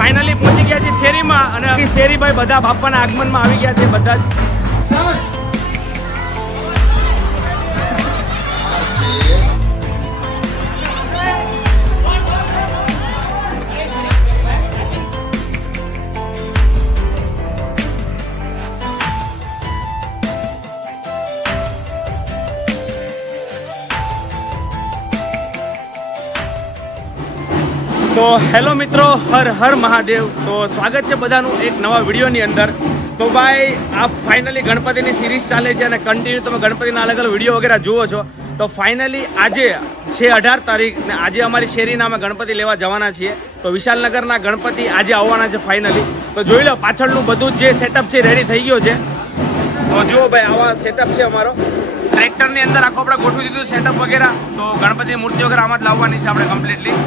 Finally પહોંચી ગયા છે શેરીમાં અને શેરીભાઈ બધા બાપાના આગમનમાં આવી ગયા છે બધા જ. તો હેલો મિત્રો, હર હર મહાદેવ. તો સ્વાગત છે બધાનું એક નવા વિડીયોની અંદર. તો ભાઈ આ ફાઇનલી ગણપતિની સિરીઝ ચાલે છે અને કન્ટિન્યુ તમે ગણપતિના અલગ અલગ વિડીયો વગેરે જુઓ છો. તો ફાઇનલી આજે છે 18 તારીખ ને આજે અમારી શેરીના અમે ગણપતિ લેવા જવાના છીએ. તો વિશાલનગરના ગણપતિ આજે આવવાના છે ફાઇનલી. તો જોઈ લો પાછળનું બધું જે સેટઅપ છે રેડી થઈ ગયો છે. તો જુઓ ભાઈ આવા સેટઅપ છે અમારો. ટ્રેક્ટરની અંદર આખું આપણે ગોઠવી દીધું સેટઅપ વગેરે. તો ગણપતિની મૂર્તિ વગેરે આમાં જ લાવવાની છે આપણે કમ્પ્લીટલી.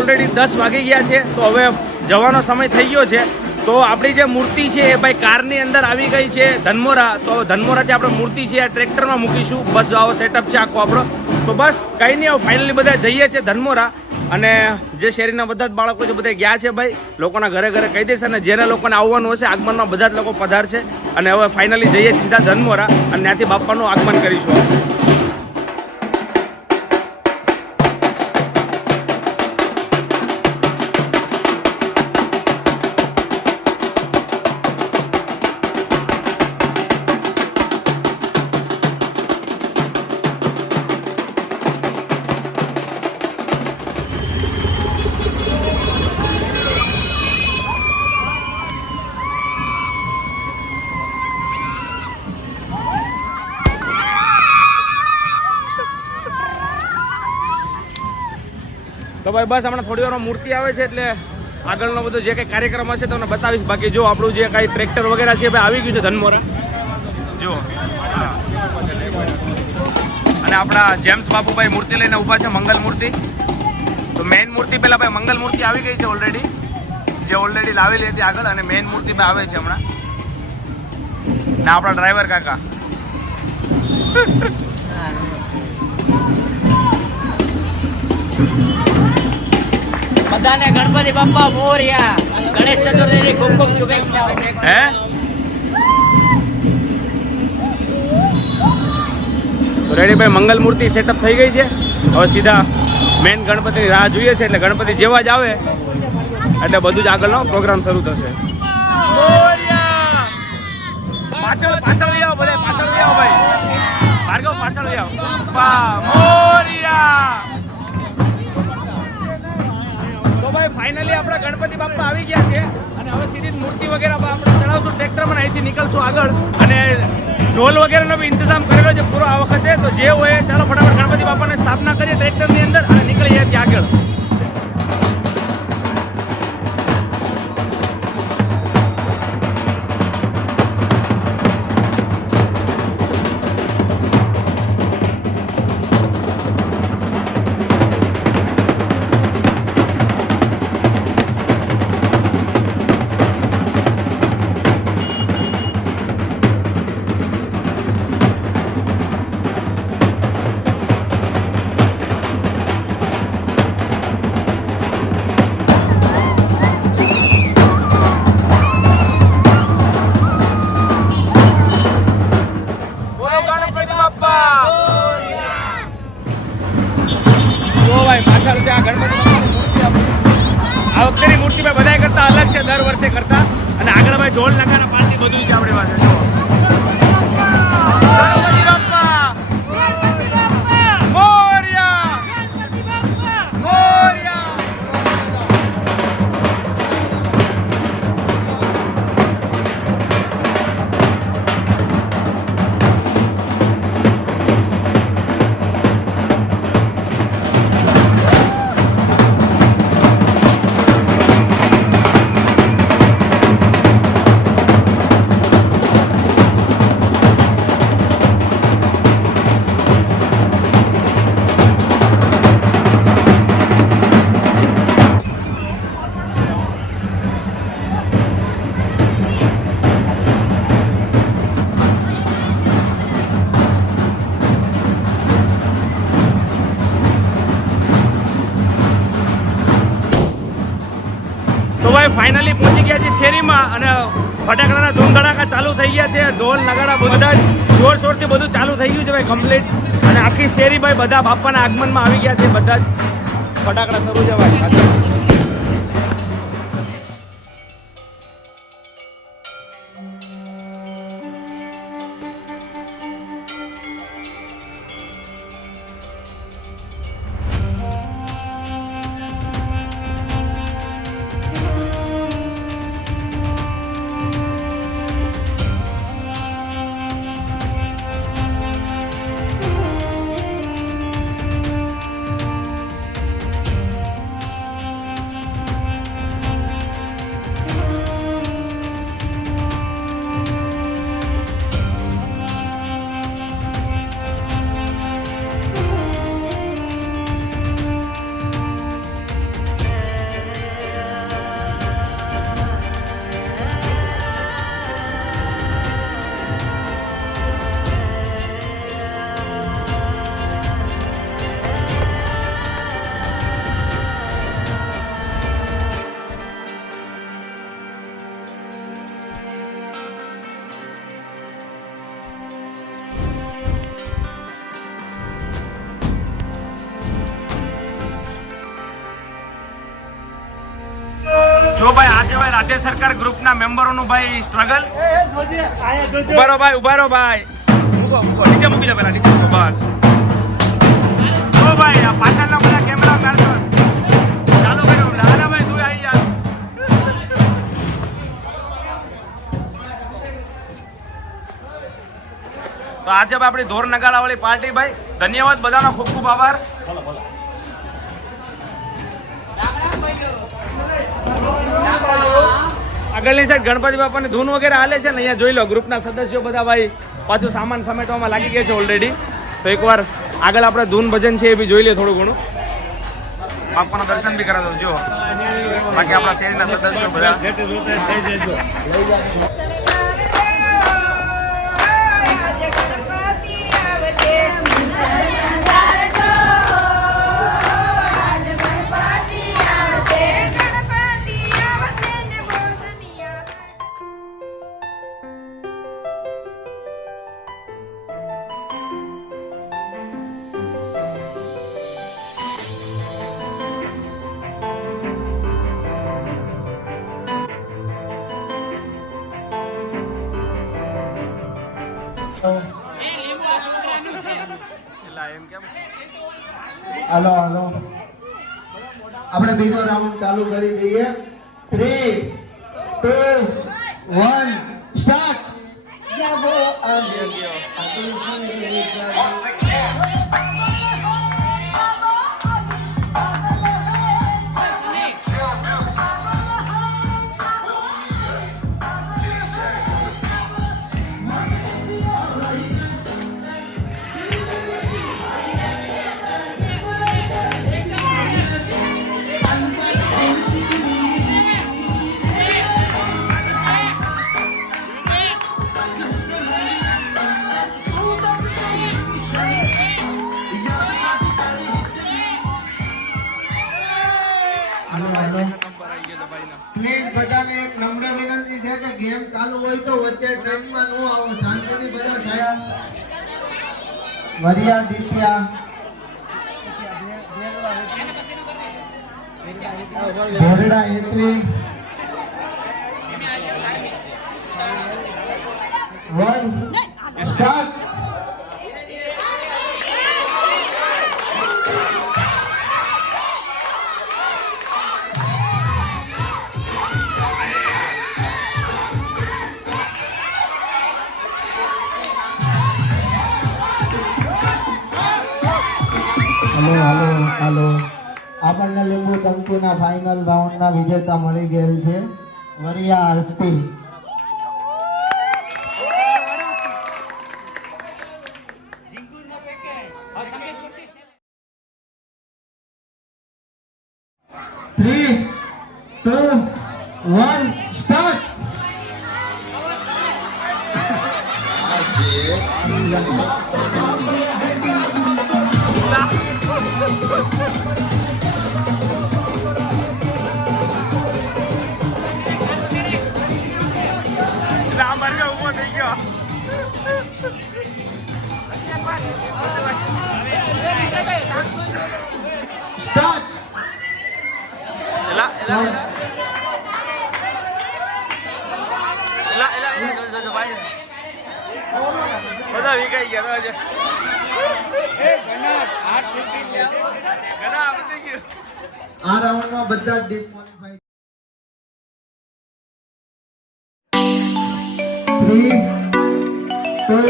ઓલરેડી 10 વાગી ગયા છે તો હવે જવાનો સમય થઈ ગયો છે. તો આપણી જે મૂર્તિ છે એ ભાઈ કારની અંદર આવી ગઈ છે ધનમોરા. તો ધનમોરાથી આપણે મૂર્તિ છે આ ટ્રેક્ટરમાં મૂકીશું. બસ આવો સેટઅપ છે આખો આપણો. તો બસ કંઈ નહીં, હવે ફાઇનલી બધા જઈએ છીએ ધનમોરા. અને જે શેરીના બધા જ બાળકો છે બધા ગયા છે ભાઈ, લોકોના ઘરે ઘરે કહી દેશે. અને જેને લોકોને આવવાનું હશે આગમનમાં બધા જ લોકો પધારશે. અને હવે ફાઇનલી જઈએ છીએ સીધા ધનમોરા અને ત્યાંથી બાપાનું આગમન કરીશું. તો ભાઈ બસ હમણાં થોડી વારમાં મૂર્તિ આવે છે એટલે આગળનો બધો જે કંઈ કાર્યક્રમ હશે તમને બતાવીશ. બાકી જો આપણું જે કાંઈ ટ્રેક્ટર વગેરે છે ભાઈ આવી ગયું છે ધનમોરા જો. અને આપણા જેમ્સ બાપુભાઈ મૂર્તિ લઈને ઊભા છે, મંગલ મૂર્તિ. તો મેઇન મૂર્તિ પહેલાં ભાઈ મંગલ મૂર્તિ આવી ગઈ છે ઓલરેડી, જે ઓલરેડી લાવેલી હતી આગળ. અને મેઇન મૂર્તિ ભાઈ આવે છે હમણાં. ને આપણા ડ્રાઈવર કાકા બધાને ગણપતિ બાપ્પા મોરયા, ગણેશ ચતુર્થીની ખૂબ ખૂબ શુભેચ્છાઓ. હે તો રેડી ભાઈ મંગલ મૂર્તિ સેટઅપ થઈ ગઈ છે. હવે સીધા મેઇન ગણપતિની રાહ જોઈએ છે એટલે ગણપતિ જેવા જ આવે એટલે બધું જ આગળનો પ્રોગ્રામ શરૂ થશે. પાછળ પાછળ લઈ આવો બધા, પાછળ લઈ આવો ભાઈ. ભાર્ગવ પાછળ લઈ આવો. મોરયા. તો ભાઈ ફાઇનલી આપણા ગણપતિ બાપ્પા આવી ગયા છે અને હવે સીધી મૂર્તિ વગેરે આપણે ચડાવશું ટ્રેક્ટરમાં. અહીંથી નીકળશું આગળ અને ઢોલ વગેરેનો બી ઇંતજામ કરેલો છે પૂરો આ વખતે. તો જે હોય ચાલો ફટાફટ ગણપતિ બાપાની સ્થાપના કરીએ ટ્રેક્ટરની અંદર અને નીકળીએ ત્યાં આગળ. આ વખતેની મૂર્તિ ભાઈ બધા કરતા અલગ છે દર વર્ષે કરતા. અને આગળ ભાઈ ઢોલ નગારા પાર્ટી બધું છે આપણી પાસે. જો ગણપતિ બાપ્પા મોરયા, મોરયા. ભાઈ ફાઇનલી પહોંચી ગયા છે શેરીમાં અને ફટાકડાના ધૂમ ધડાકા ચાલુ થઈ ગયા છે. ઢોલ નગાડા બધા જોરશોરથી બધું ચાલુ થઈ ગયું છે ભાઈ કમ્પ્લીટ. અને આખી શેરી ભાઈ બધા બાપાના આગમનમાં આવી ગયા છે. બધા જ ફટાકડા શરૂ છે ભાઈ. જો ભાઈ આજે ભાઈ રાજ્ય સરકાર ગ્રુપના મેમ્બરોનું ભાઈ સ્ટ્રગલ. ઉભારો ભાઈ ઉભારો ભાઈ. મૂકો નીચે મૂકી દો પેલા નીચે મૂકો બસ. જો ભાઈ આ પાછળના બધા કેમેરા મારજો ચાલુ કર્યો. ના ભાઈ તું આવી જા. તો આજે ભાઈ આપણી ધોર નગાડા વાળી પાર્ટી ભાઈ ધન્યવાદ બધાનો ખૂબ ખૂબ આભાર. આગળની સાઈડ ગણપતિ બાપાની ધૂન વગેરે હાલે છે ને અહીંયા જોઈ લો ગ્રુપના સદસ્યો બધા ભાઈ પાછું સામાન સમેટવામાં લાગી ગયા છે ઓલરેડી. તો એકવાર આગળ આપણે ધૂન ભજન છે એ બી જોઈ લે થોડું ઘણું. બાપાના દર્શન બી કરાવી દો. જો બાકી આપણા શહેરના સદસ્યો બધા હાલો હાલો આપણે બીજો રાઉન્ડ ચાલુ કરી દઈએ. 3, 2, 1 સ્ટાર્ટ. પ્લીઝ બધાને એક નમ્ર વિનંતી છે કે ગેમ ચાલુ હોય તો વચ્ચે ટ્રેકમાં ન આવો. શાંતિથી બધા થયા. મર્યાદિત્યા ભોરડા હેતવી 1 સ્ટાર્ટ. હાલો આપણને લીંબુ ચમચીના ફાઇનલ રાઉન્ડના વિજેતા મળી ગયેલ છે વરિયા હસ્તી. Three, 2, 1 start. સ્ટાર્ટ એલા એલા એલા એલા એલા જો ભાઈ બધા વિકાઈ ગયા તો ઘણા પતી ગયું. આ રાઉન્ડમાં બધા ડિસ્ક્વોલિફાઈ 3 2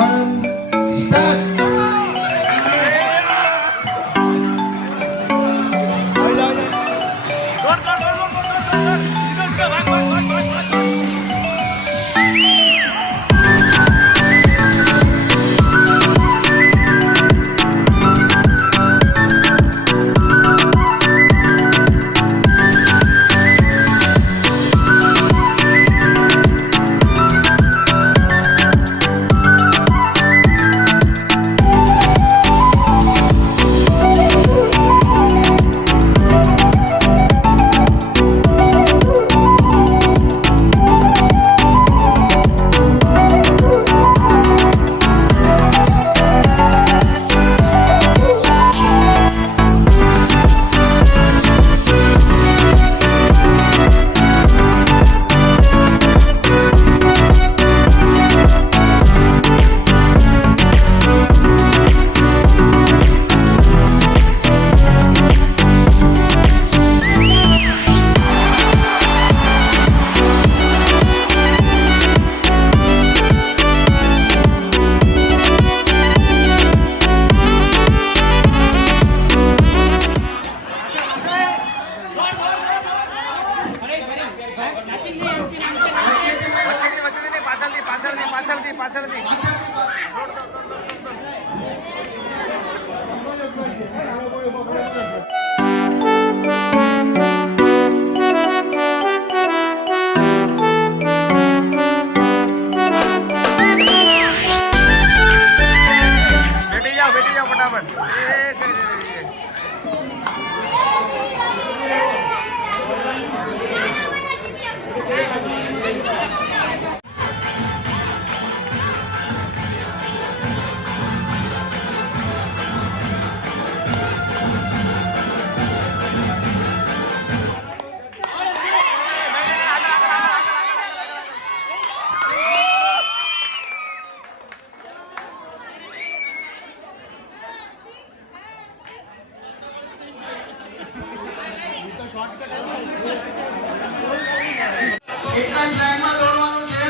1 સ્ટાર્ટ પાછળથી બેઠી જાઓ ફટાફટ. એકલા લાઈનમાં દોડવાનું છે.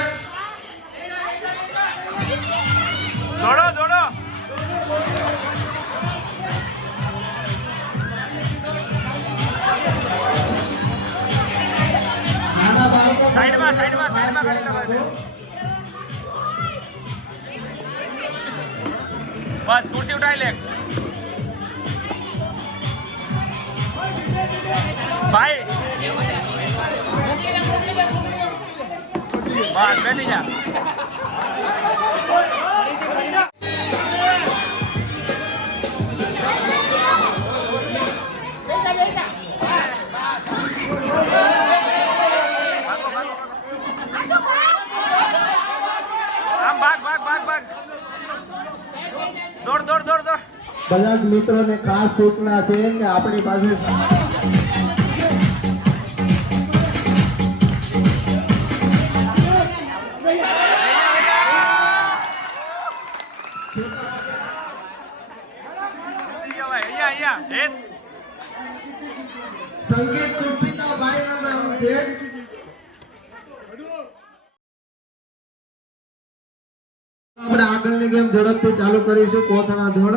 દોડો દોડો. નાના બાળકો સાઈડમાં કાઢી લો. બસ ખુરશી ઉઠાઈ લે ભાઈ. બસ બેઠી જા. આમ ભાગ. દોડ. બધા જ મિત્રોને ખાસ સૂચના છે કે આપણી પાસે સંગીત કુસ્તીના ભાઈનો નામ છે. આપણે આગળની ગેમ ઝડપથી ચાલુ કરીશું. કોથળા ધોળ.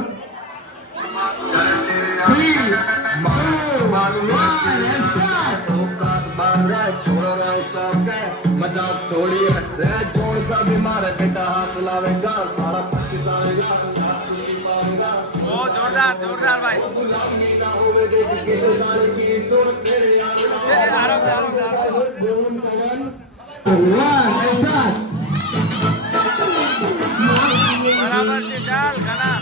3 मजाक थोड़ी है रे जोड़ सा भी मारे बेटा हाथ लावेगा सारा पच्चीस आएगा ओ जोरदार भाई. गुलामी ना होवे देख किसे सारे की सुन मेरे यार બરાબર છે. ચાલ ઘણા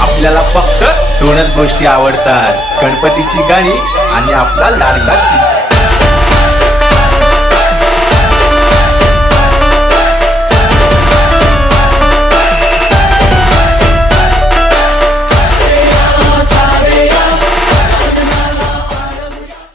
आपल्याला फक्त दोनच गोष्टी आवडतात, गणपतीची गाणी आणि आपला लाडका चिंटू.